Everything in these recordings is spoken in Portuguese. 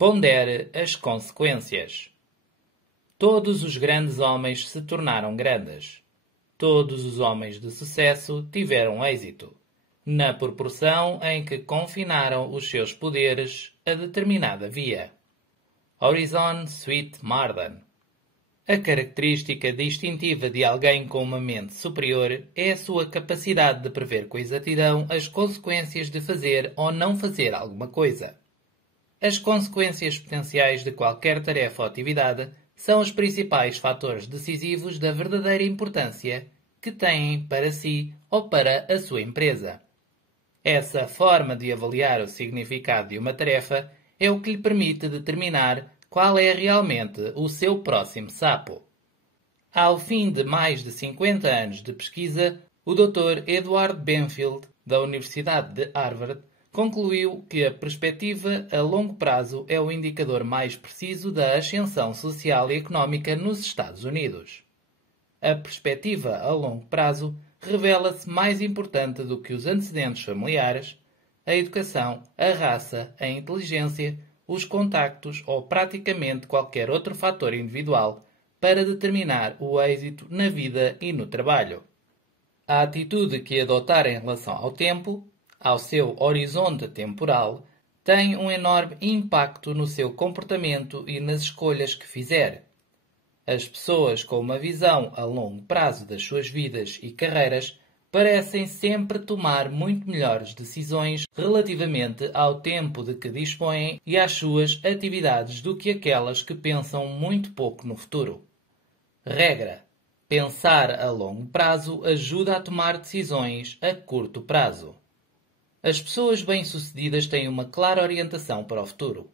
Pondere as consequências. Todos os grandes homens se tornaram grandes. Todos os homens de sucesso tiveram êxito, na proporção em que confinaram os seus poderes a determinada via. Horizon Sweet Marden. A característica distintiva de alguém com uma mente superior é a sua capacidade de prever com exatidão as consequências de fazer ou não fazer alguma coisa. As consequências potenciais de qualquer tarefa ou atividade são os principais fatores decisivos da verdadeira importância que têm para si ou para a sua empresa. Essa forma de avaliar o significado de uma tarefa é o que lhe permite determinar qual é realmente o seu próximo sapo. Ao fim de mais de 50 anos de pesquisa, o Dr. Edward Benfield, da Universidade de Harvard, concluiu que a perspectiva a longo prazo é o indicador mais preciso da ascensão social e económica nos Estados Unidos. A perspectiva a longo prazo revela-se mais importante do que os antecedentes familiares, a educação, a raça, a inteligência, os contactos ou praticamente qualquer outro fator individual para determinar o êxito na vida e no trabalho. A atitude que adotar em relação ao tempo, ao seu horizonte temporal, tem um enorme impacto no seu comportamento e nas escolhas que fizer. As pessoas com uma visão a longo prazo das suas vidas e carreiras parecem sempre tomar muito melhores decisões relativamente ao tempo de que dispõem e às suas atividades do que aquelas que pensam muito pouco no futuro. Regra: pensar a longo prazo ajuda a tomar decisões a curto prazo. As pessoas bem-sucedidas têm uma clara orientação para o futuro.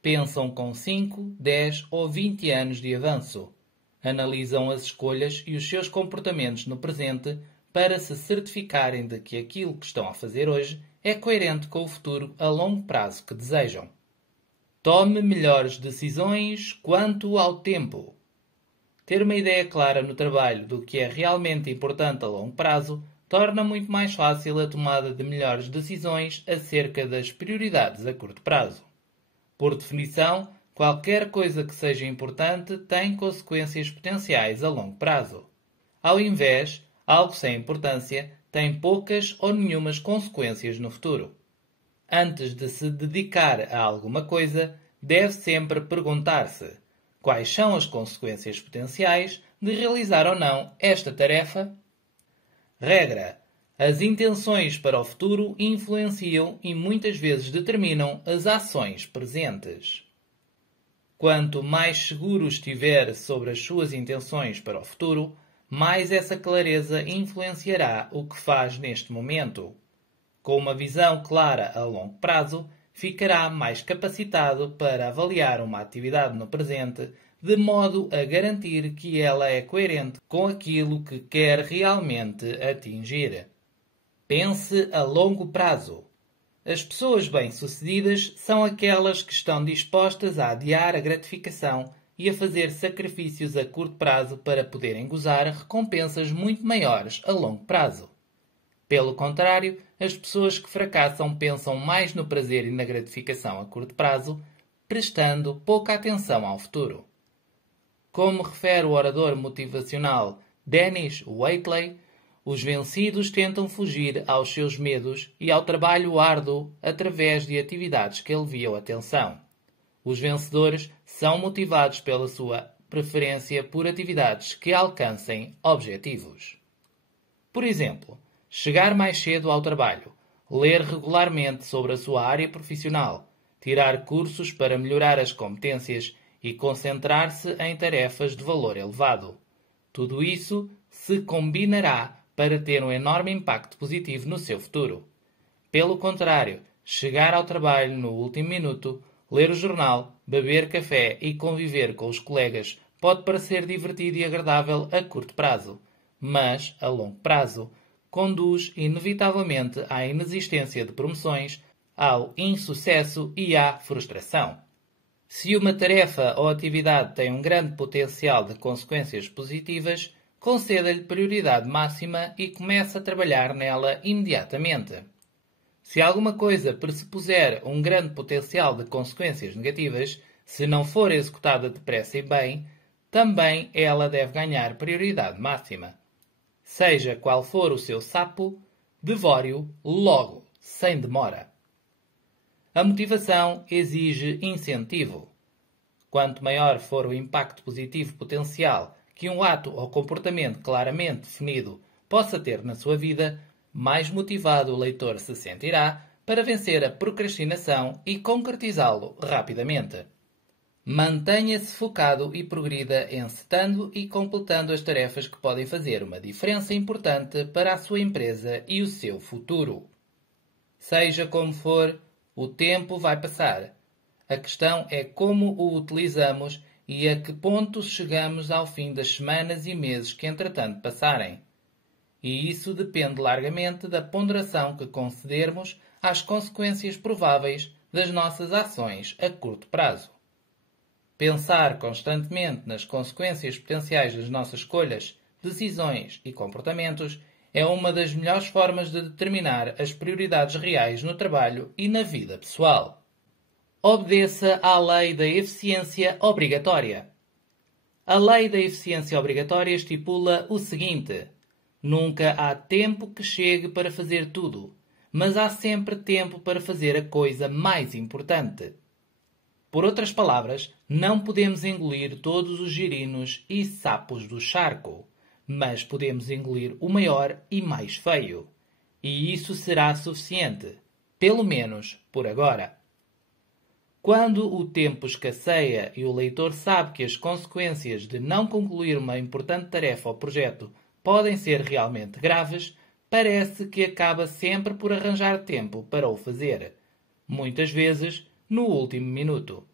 Pensam com 5, 10 ou 20 anos de avanço. Analisam as escolhas e os seus comportamentos no presente para se certificarem de que aquilo que estão a fazer hoje é coerente com o futuro a longo prazo que desejam. Tome melhores decisões quanto ao tempo. Ter uma ideia clara no trabalho do que é realmente importante a longo prazo torna muito mais fácil a tomada de melhores decisões acerca das prioridades a curto prazo. Por definição, qualquer coisa que seja importante tem consequências potenciais a longo prazo. Ao invés, algo sem importância tem poucas ou nenhumas consequências no futuro. Antes de se dedicar a alguma coisa, deve sempre perguntar-se: quais são as consequências potenciais de realizar ou não esta tarefa? Regra: as intenções para o futuro influenciam e muitas vezes determinam as ações presentes. Quanto mais seguro estiver sobre as suas intenções para o futuro, mais essa clareza influenciará o que faz neste momento. Com uma visão clara a longo prazo, ficará mais capacitado para avaliar uma atividade no presente, de modo a garantir que ela é coerente com aquilo que quer realmente atingir. Pense a longo prazo. As pessoas bem-sucedidas são aquelas que estão dispostas a adiar a gratificação e a fazer sacrifícios a curto prazo para poderem gozar recompensas muito maiores a longo prazo. Pelo contrário, as pessoas que fracassam pensam mais no prazer e na gratificação a curto prazo, prestando pouca atenção ao futuro. Como refere o orador motivacional Dennis Waitley, os vencidos tentam fugir aos seus medos e ao trabalho árduo através de atividades que aliviam a tensão. Os vencedores são motivados pela sua preferência por atividades que alcancem objetivos. Por exemplo, chegar mais cedo ao trabalho, ler regularmente sobre a sua área profissional, tirar cursos para melhorar as competências e concentrar-se em tarefas de valor elevado. Tudo isso se combinará para ter um enorme impacto positivo no seu futuro. Pelo contrário, chegar ao trabalho no último minuto, ler o jornal, beber café e conviver com os colegas pode parecer divertido e agradável a curto prazo, mas, a longo prazo, conduz inevitavelmente à inexistência de promoções, ao insucesso e à frustração. Se uma tarefa ou atividade tem um grande potencial de consequências positivas, conceda-lhe prioridade máxima e comece a trabalhar nela imediatamente. Se alguma coisa pressupuser um grande potencial de consequências negativas, se não for executada depressa e bem, também ela deve ganhar prioridade máxima. Seja qual for o seu sapo, devore-o logo, sem demora. A motivação exige incentivo. Quanto maior for o impacto positivo potencial que um ato ou comportamento claramente definido possa ter na sua vida, mais motivado o leitor se sentirá para vencer a procrastinação e concretizá-lo rapidamente. Mantenha-se focado e progrida encetando e completando as tarefas que podem fazer uma diferença importante para a sua empresa e o seu futuro. Seja como for, o tempo vai passar. A questão é como o utilizamos e a que ponto chegamos ao fim das semanas e meses que entretanto passarem. E isso depende largamente da ponderação que concedermos às consequências prováveis das nossas ações a curto prazo. Pensar constantemente nas consequências potenciais das nossas escolhas, decisões e comportamentos é uma das melhores formas de determinar as prioridades reais no trabalho e na vida pessoal. Obedeça à lei da eficiência obrigatória. A lei da eficiência obrigatória estipula o seguinte: nunca há tempo que chegue para fazer tudo, mas há sempre tempo para fazer a coisa mais importante. Por outras palavras, não podemos engolir todos os girinos e sapos do charco, mas podemos engolir o maior e mais feio. E isso será suficiente, pelo menos por agora. Quando o tempo escasseia e o leitor sabe que as consequências de não concluir uma importante tarefa ou projeto podem ser realmente graves, parece que acaba sempre por arranjar tempo para o fazer. Muitas vezes, no último minuto.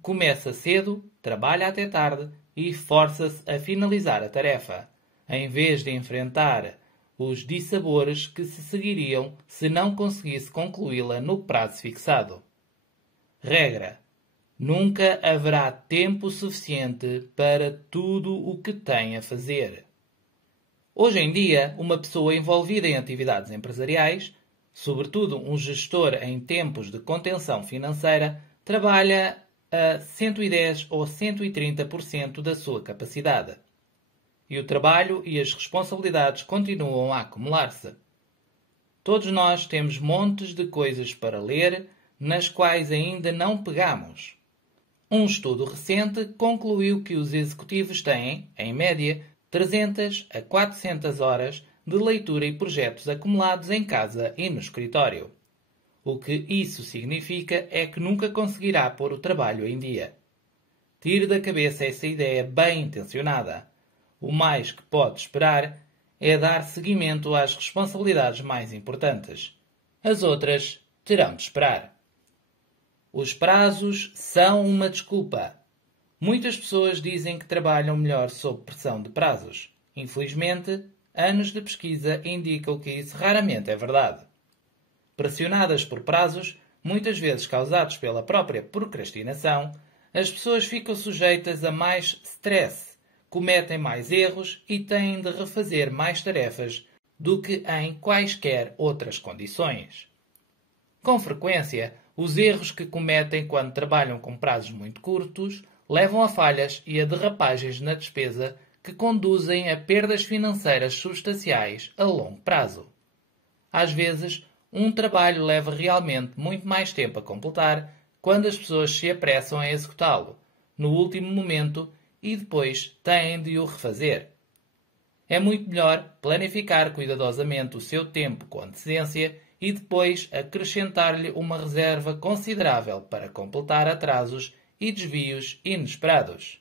Começa cedo, trabalha até tarde e força-se a finalizar a tarefa, em vez de enfrentar os dissabores que se seguiriam se não conseguisse concluí-la no prazo fixado. Regra: nunca haverá tempo suficiente para tudo o que tem a fazer. Hoje em dia, uma pessoa envolvida em atividades empresariais, sobretudo um gestor em tempos de contenção financeira, trabalha a 110 ou 130% da sua capacidade. E o trabalho e as responsabilidades continuam a acumular-se. Todos nós temos montes de coisas para ler, nas quais ainda não pegamos. Um estudo recente concluiu que os executivos têm, em média, 300 a 400 horas de leitura e projetos acumulados em casa e no escritório. O que isso significa é que nunca conseguirá pôr o trabalho em dia. Tire da cabeça essa ideia bem intencionada. O mais que pode esperar é dar seguimento às responsabilidades mais importantes. As outras terão de esperar. Os prazos são uma desculpa. Muitas pessoas dizem que trabalham melhor sob pressão de prazos. Infelizmente, anos de pesquisa indicam que isso raramente é verdade. Pressionadas por prazos, muitas vezes causados pela própria procrastinação, as pessoas ficam sujeitas a mais stress, cometem mais erros e têm de refazer mais tarefas do que em quaisquer outras condições. Com frequência, os erros que cometem quando trabalham com prazos muito curtos levam a falhas e a derrapagens na despesa que conduzem a perdas financeiras substanciais a longo prazo. Às vezes, um trabalho leva realmente muito mais tempo a completar quando as pessoas se apressam a executá-lo, no último momento, e depois têm de o refazer. É muito melhor planificar cuidadosamente o seu tempo com antecedência e depois acrescentar-lhe uma reserva considerável para completar atrasos e desvios inesperados.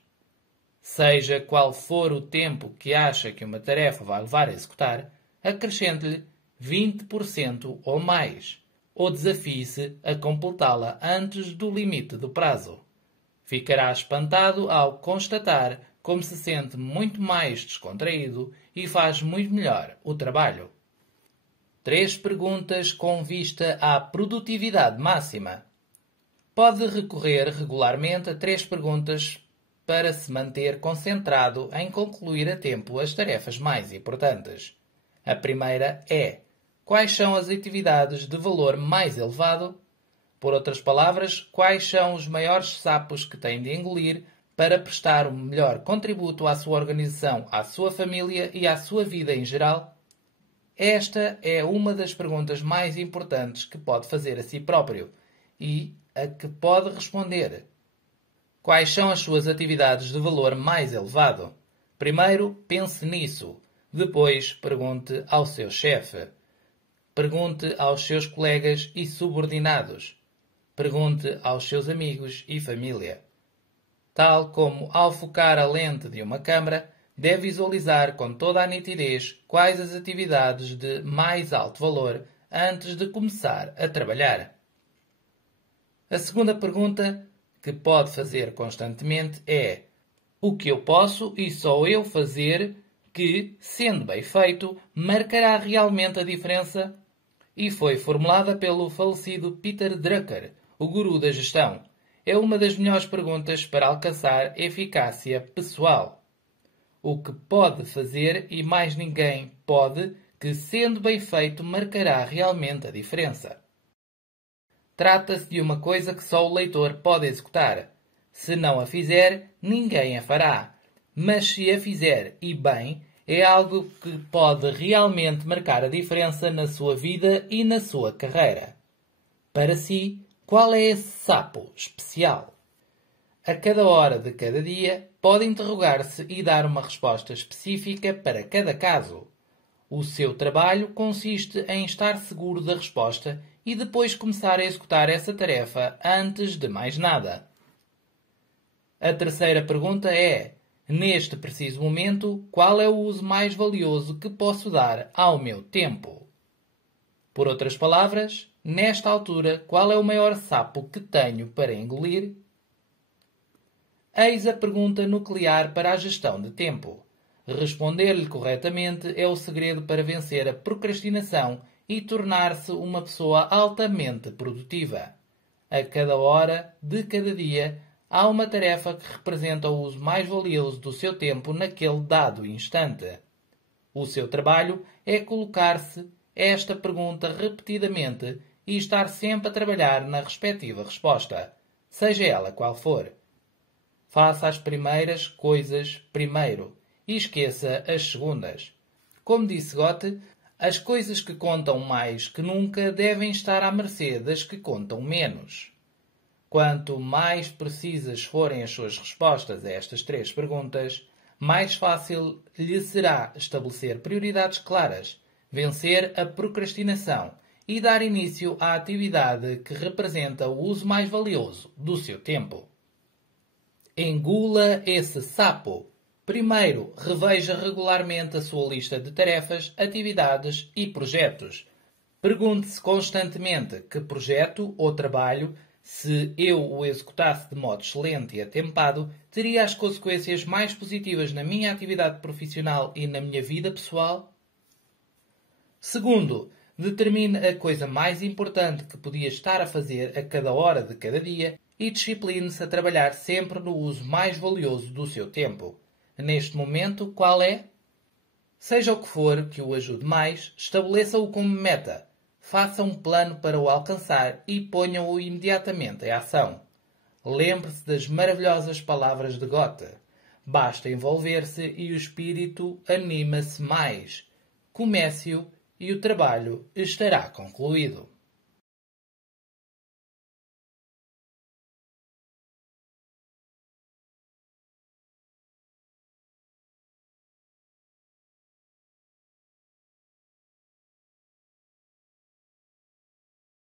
Seja qual for o tempo que acha que uma tarefa vai levar a executar, acrescente-lhe 20% ou mais, ou desafie-se a completá-la antes do limite do prazo. Ficará espantado ao constatar como se sente muito mais descontraído e faz muito melhor o trabalho. 3 perguntas com vista à produtividade máxima. Pode recorrer regularmente a 3 perguntas para se manter concentrado em concluir a tempo as tarefas mais importantes. A primeira é: quais são as atividades de valor mais elevado? Por outras palavras, quais são os maiores sapos que tem de engolir para prestar um melhor contributo à sua organização, à sua família e à sua vida em geral? Esta é uma das perguntas mais importantes que pode fazer a si próprio e a que pode responder. Quais são as suas atividades de valor mais elevado? Primeiro, pense nisso. Depois, pergunte ao seu chefe. Pergunte aos seus colegas e subordinados. Pergunte aos seus amigos e família. Tal como ao focar a lente de uma câmara, deve visualizar com toda a nitidez quais as atividades de mais alto valor antes de começar a trabalhar. A segunda pergunta que pode fazer constantemente é: o que eu posso e só eu fazer que, sendo bem feito, marcará realmente a diferença? E foi formulada pelo falecido Peter Drucker, o guru da gestão. É uma das melhores perguntas para alcançar eficácia pessoal. O que pode fazer e mais ninguém pode, que sendo bem feito marcará realmente a diferença. Trata-se de uma coisa que só o leitor pode executar. Se não a fizer, ninguém a fará. Mas se a fizer e bem, é algo que pode realmente marcar a diferença na sua vida e na sua carreira. Para si, qual é esse sapo especial? A cada hora de cada dia, pode interrogar-se e dar uma resposta específica para cada caso. O seu trabalho consiste em estar seguro da resposta e depois começar a executar essa tarefa antes de mais nada. A terceira pergunta é: neste preciso momento, qual é o uso mais valioso que posso dar ao meu tempo? Por outras palavras, nesta altura, qual é o maior sapo que tenho para engolir? Eis a pergunta nuclear para a gestão de tempo. Responder-lhe corretamente é o segredo para vencer a procrastinação e tornar-se uma pessoa altamente produtiva. A cada hora de cada dia, há uma tarefa que representa o uso mais valioso do seu tempo naquele dado instante. O seu trabalho é colocar-se esta pergunta repetidamente e estar sempre a trabalhar na respectiva resposta, seja ela qual for. Faça as primeiras coisas primeiro e esqueça as segundas. Como disse Goethe, as coisas que contam mais que nunca devem estar à mercê das que contam menos. Quanto mais precisas forem as suas respostas a estas três perguntas, mais fácil lhe será estabelecer prioridades claras, vencer a procrastinação e dar início à atividade que representa o uso mais valioso do seu tempo. Engula esse sapo. Primeiro, reveja regularmente a sua lista de tarefas, atividades e projetos. Pergunte-se constantemente que projeto ou trabalho, se eu o executasse de modo excelente e atempado, teria as consequências mais positivas na minha atividade profissional e na minha vida pessoal? Segundo, determine a coisa mais importante que podia estar a fazer a cada hora de cada dia e discipline-se a trabalhar sempre no uso mais valioso do seu tempo. Neste momento, qual é? Seja o que for que o ajude mais, estabeleça-o como meta. Faça um plano para o alcançar e ponha-o imediatamente em ação. Lembre-se das maravilhosas palavras de Goethe. Basta envolver-se e o espírito anima-se mais. Comece-o e o trabalho estará concluído.